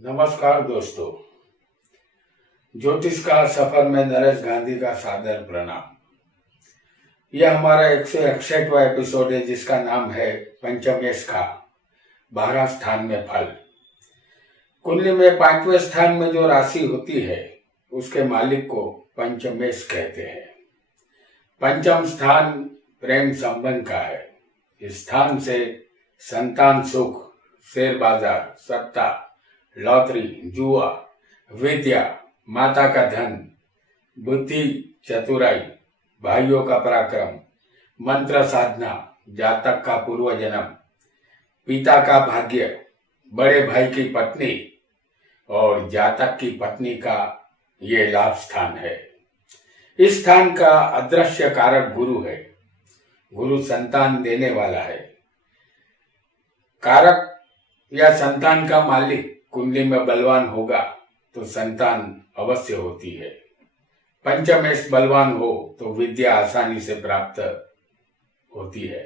नमस्कार दोस्तों। ज्योतिष का सफर में नरेश गांधी का सादर प्रणाम। यह हमारा 161वां एपिसोड है जिसका नाम है पंचमेश का 12 स्थान में फल। कुंडली में 5वें स्थान में जो राशि होती है उसके मालिक को पंचमेश कहते हैं। पंचम स्थान प्रेम संबंध का है। इस स्थान से संतान सुख, शेयर बाजार, सत्ता, लॉटरी, जुआ, विद्या, माता का धन, बुद्धि, चतुराई, भाइयों का पराक्रम, मंत्र साधना, जातक का पूर्व जन्म, पिता का भाग्य, बड़े भाई की पत्नी और जातक की पत्नी का ये लाभ स्थान है। इस स्थान का अदृश्य कारक गुरु है। गुरु संतान देने वाला है। कारक या संतान का मालिक कुंडली में बलवान होगा तो संतान अवश्य होती है। पंचमेश बलवान हो तो विद्या आसानी से प्राप्त होती है।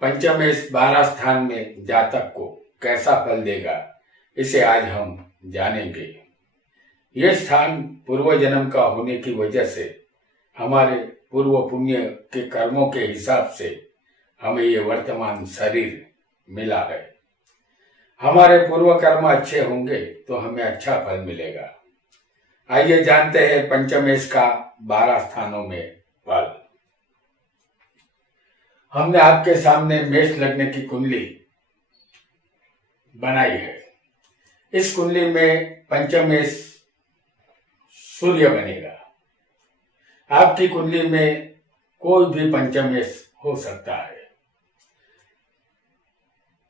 पंचमेश 12 स्थान में जातक को कैसा फल देगा इसे आज हम जानेंगे। यह स्थान पूर्व जन्म का होने की वजह से हमारे पूर्व पुण्य के कर्मों के हिसाब से हमें ये वर्तमान शरीर मिला है। हमारे पूर्व कर्म अच्छे होंगे तो हमें अच्छा फल मिलेगा। आइए जानते हैं पंचमेश का 12 स्थानों में फल। हमने आपके सामने मेष लग्न की कुंडली बनाई है। इस कुंडली में पंचमेश सूर्य बनेगा। आपकी कुंडली में कोई भी पंचमेश हो सकता है।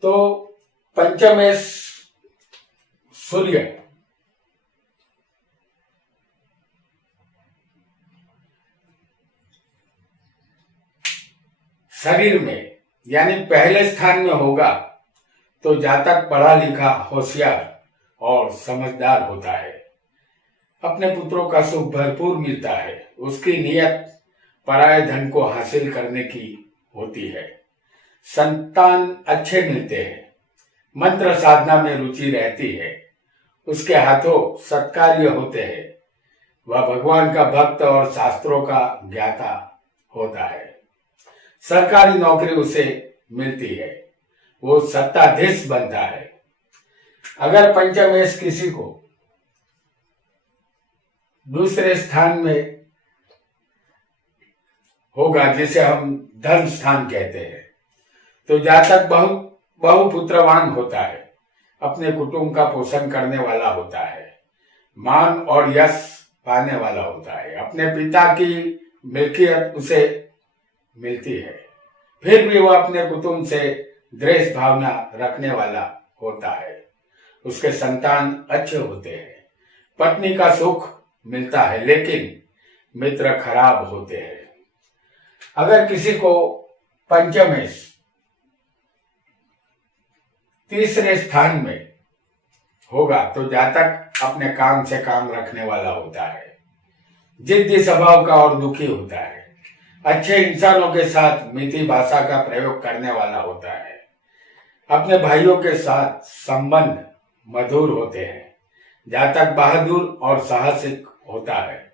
तो पंचमेश सूर्य शरीर में यानी पहले स्थान में होगा तो जातक पढ़ा लिखा, होशियार और समझदार होता है। अपने पुत्रों का सुख भरपूर मिलता है। उसकी नियत पराये धन को हासिल करने की होती है। संतान अच्छे मिलते हैं। मंत्र साधना में रुचि रहती है। उसके हाथों सत्कार्य होते हैं। वह भगवान का भक्त और शास्त्रों का ज्ञाता होता है। सरकारी नौकरी उसे मिलती है। वो सत्ताधीश बनता है। अगर पंचमेश किसी को दूसरे स्थान में होगा जिसे हम धन स्थान कहते हैं तो जातक बहुपुत्रवान होता है। अपने कुटुंब का पोषण करने वाला होता है। मान और यश पाने वाला होता है। अपने पिता की मिल्कियत उसे मिलती है। फिर भी वह अपने कुटुंब से द्वेष भावना रखने वाला होता है। उसके संतान अच्छे होते हैं। पत्नी का सुख मिलता है लेकिन मित्र खराब होते हैं। अगर किसी को पंचमेश तीसरे स्थान में होगा तो जातक अपने काम से काम रखने वाला होता है। जिद्दी स्वभाव का और दुखी होता है। अच्छे इंसानों के साथ मीठी भाषा का प्रयोग करने वाला होता है। अपने भाइयों के साथ संबंध मधुर होते हैं। जातक बहादुर और साहसिक होता है।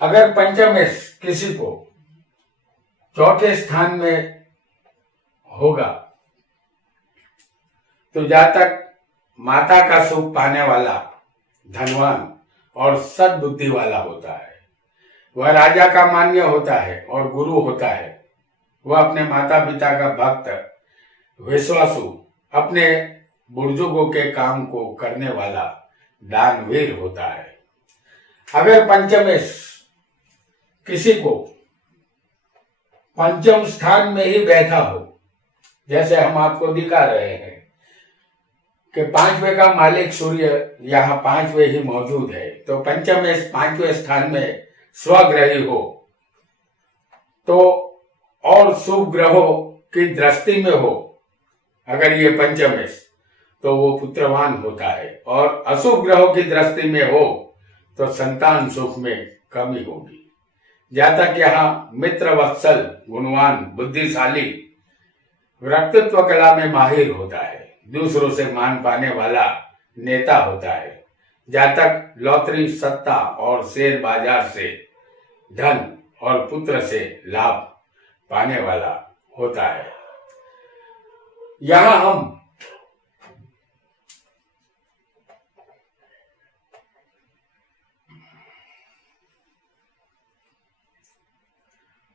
अगर पंचमेश किसी को चौथे स्थान में होगा तो जातक माता का सुख पाने वाला, धनवान और सद्बुद्धि वाला होता है। वह राजा का मान्य होता है और गुरु होता है। वह अपने माता पिता का भक्त, विश्वासु, अपने बुजुर्गों के काम को करने वाला दानवीर होता है। अगर पंचमेश किसी को पंचम स्थान में ही बैठा हो, जैसे हम आपको दिखा रहे हैं कि 5वें का मालिक सूर्य यहाँ 5वें ही मौजूद है, तो पंचमेश 5वें स्थान में स्वग्रही हो तो और शुभ ग्रहों की दृष्टि में हो अगर ये पंचमेश तो वो पुत्रवान होता है। और अशुभ ग्रहों की दृष्टि में हो तो संतान सुख में कमी होगी। जातक यहाँ मित्र वत्सल, गुणवान, बुद्धिशाली, व्यक्तित्व कला में माहिर होता है। दूसरों से मान पाने वाला, नेता होता है। जातक लॉटरी, सत्ता और शेयर बाजार से धन और पुत्र से लाभ पाने वाला होता है। यहां हम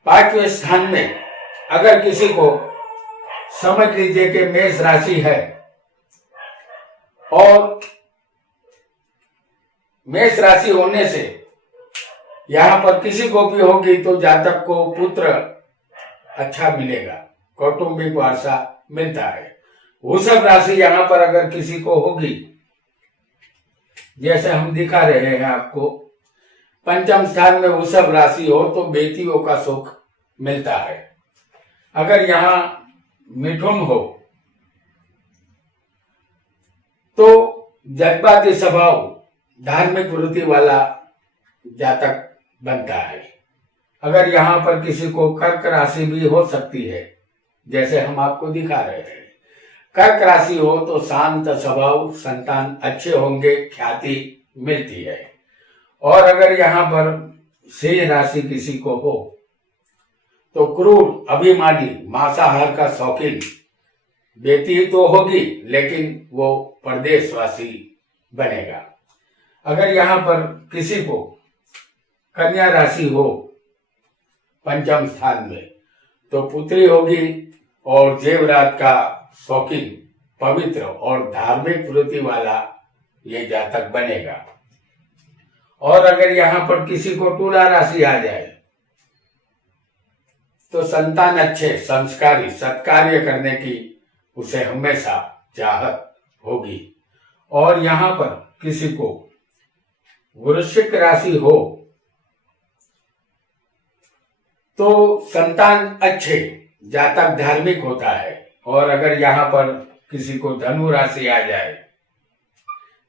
पांचवें स्थान में अगर किसी को समझ लीजिए कि मेष राशि है और मेष राशि होने से यहां पर किसी को भी होगी तो जातक को पुत्र अच्छा मिलेगा, कौटुंबिक वारसा मिलता है। वृषभ राशि यहां पर अगर किसी को होगी, जैसे हम दिखा रहे हैं आपको, पंचम स्थान में वृषभ राशि हो तो बेटियों का सुख मिलता है। अगर यहां मिथुन हो तो जज्बाती स्वभाव, धार्मिक वृत्ति वाला जातक बनता है। अगर यहां पर किसी को कर्क राशि भी हो सकती है, जैसे हम आपको दिखा रहे हैं, कर्क राशि हो तो शांत स्वभाव, संतान अच्छे होंगे, ख्याति मिलती है। और अगर यहाँ पर सिंह राशि किसी को हो तो क्रूर, अभिमानी, मांसाहार का शौकीन बेटी तो होगी लेकिन वो परदेशवासी बनेगा। अगर यहाँ पर किसी को कन्या राशि हो पंचम स्थान में तो पुत्री होगी और जेवरात का शौकीन, पवित्र और धार्मिक वृत्ति वाला ये जातक बनेगा। और अगर यहाँ पर किसी को तुला राशि आ जाए तो संतान अच्छे, संस्कारी, सत्कार्य करने की उसे हमेशा चाहत होगी। और यहाँ पर किसी को वृश्चिक राशि हो तो संतान अच्छे, जातक धार्मिक होता है। और अगर यहाँ पर किसी को धनु राशि आ जाए,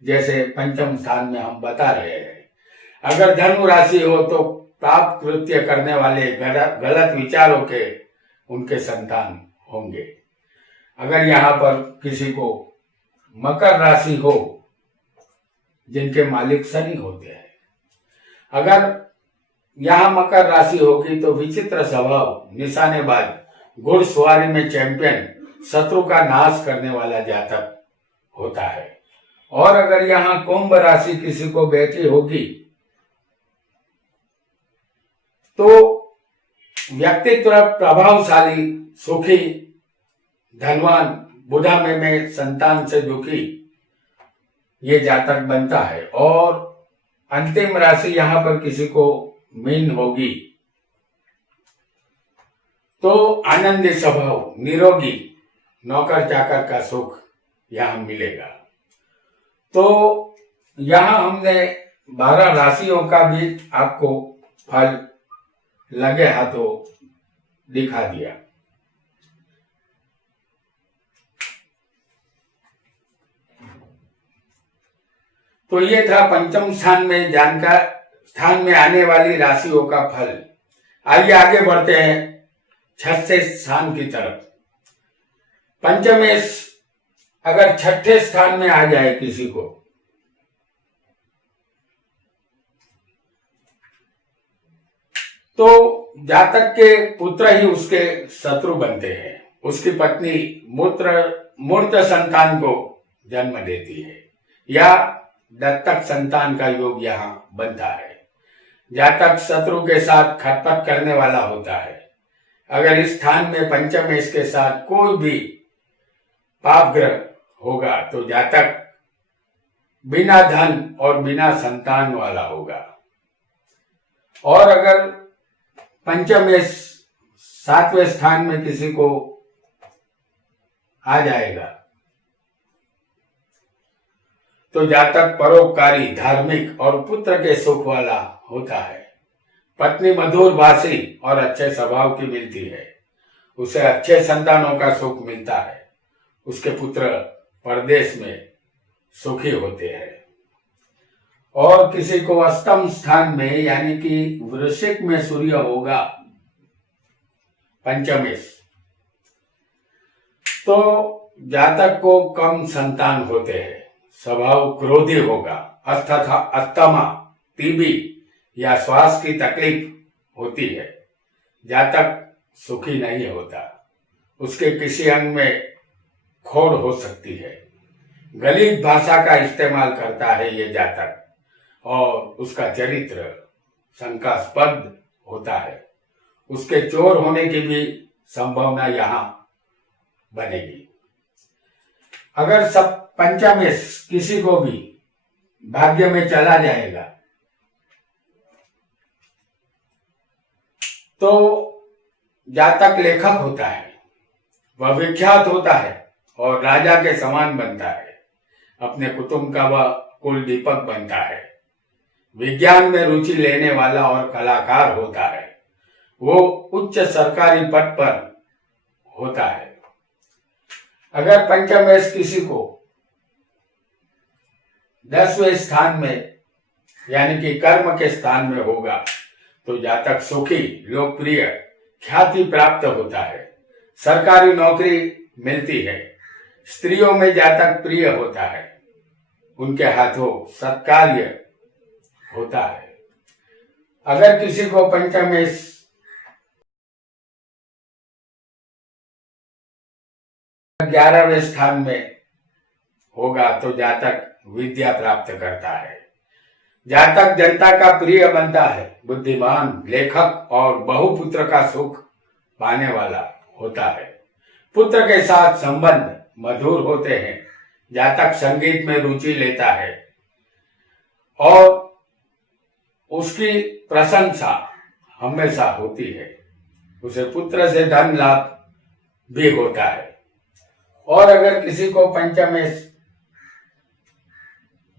जैसे पंचम स्थान में हम बता रहे हैं, अगर धनु राशि हो तो पाप कृत्य करने वाले, गलत विचारों के उनके संतान होंगे। अगर यहाँ पर किसी को मकर राशि हो, जिनके मालिक शनि होते हैं, अगर यहाँ मकर राशि होगी तो विचित्र स्वभाव, निशानेबाज, घुड़सवारी में चैंपियन, शत्रु का नाश करने वाला जातक होता है। और अगर यहाँ कुंभ राशि किसी को बेटी होगी तो व्यक्तित्व प्रभावशाली, सुखी, धनवान, बुढ़ापे में संतान से दुखी ये जातक बनता है। और अंतिम राशि यहाँ पर किसी को मीन होगी तो आनंदी स्वभाव, निरोगी, नौकर चाकर का सुख यहाँ मिलेगा। तो यहाँ हमने 12 राशियों का भी आपको फल लगे हाथों दिखा दिया। तो ये था पंचम स्थान में आने वाली राशियों का फल। आइए आगे बढ़ते हैं छठे स्थान की तरफ। पंचमेश अगर छठे स्थान में आ जाए किसी को तो जातक के पुत्र ही उसके शत्रु बनते हैं। उसकी पत्नी मूर्त संतान को जन्म देती है या दत्तक संतान का योग यहाँ बनता है। जातक शत्रु के साथ खटपट करने वाला होता है। अगर इस स्थान में पंचमेश के साथ कोई भी पाप ग्रह होगा तो जातक बिना धन और बिना संतान वाला होगा। और अगर पंचमेश 7वें स्थान में किसी को आ जाएगा तो जातक परोपकारी, धार्मिक और पुत्र के सुख वाला होता है। पत्नी मधुर भाषी और अच्छे स्वभाव की मिलती है। उसे अच्छे संतानों का सुख मिलता है। उसके पुत्र परदेश में सुखी होते हैं। और किसी को अष्टम स्थान में यानी कि वृश्चिक में सूर्य होगा पंचमेश तो जातक को कम संतान होते हैं। स्वभाव क्रोधी होगा, अस्थमा, टीबी या श्वास की तकलीफ होती है। जातक सुखी नहीं होता, उसके किसी अंग में खोड़ हो सकती है, गलीच भाषा का इस्तेमाल करता है ये जातक, और उसका चरित्र शंकास्पद होता है। उसके चोर होने की भी संभावना यहाँ बनेगी। अगर सब पंचमेश किसी को भी भाग्य में चला जाएगा तो जातक लेखक होता है, वह विख्यात होता है और राजा के समान बनता है। अपने कुटुंब का वह कुल दीपक बनता है। विज्ञान में रुचि लेने वाला और कलाकार होता है। वो उच्च सरकारी पद पर होता है। अगर पंचमेश किसी को 10वें स्थान में यानी कि कर्म के स्थान में होगा तो जातक सुखी, लोकप्रिय, ख्याति प्राप्त होता है, सरकारी नौकरी मिलती है, स्त्रियों में जातक प्रिय होता है, उनके हाथों सत्कार्य होता है। अगर किसी को पंचमेश 11वें स्थान में होगा तो जातक विद्या प्राप्त करता है। जातक जनता का प्रिय बनता है, बुद्धिमान, लेखक और बहुपुत्र का सुख पाने वाला होता है। पुत्र के साथ संबंध मधुर होते हैं। जातक संगीत में रुचि लेता है और उसकी प्रशंसा हमेशा होती है। उसे पुत्र से धन लाभ भी होता है। और अगर किसी को पंचमेश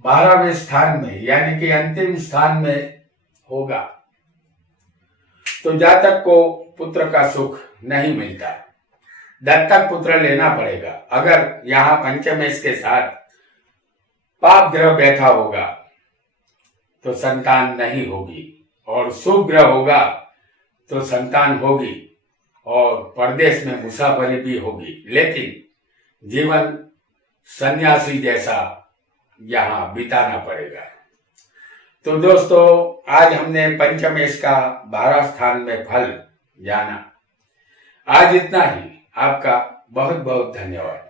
12वें स्थान में यानी कि अंतिम स्थान में होगा तो जातक को पुत्र का सुख नहीं मिलता, दत्तक पुत्र लेना पड़ेगा। अगर यहाँ पंचमेश के साथ पाप ग्रह बैठा होगा तो संतान नहीं होगी, और शुभ ग्रह होगा तो संतान होगी और परदेश में मुसाफरी भी होगी, लेकिन जीवन सन्यासी जैसा यहाँ बिताना पड़ेगा। तो दोस्तों, आज हमने पंचमेश का 12 स्थान में फल जाना। आज इतना ही। आपका बहुत बहुत धन्यवाद।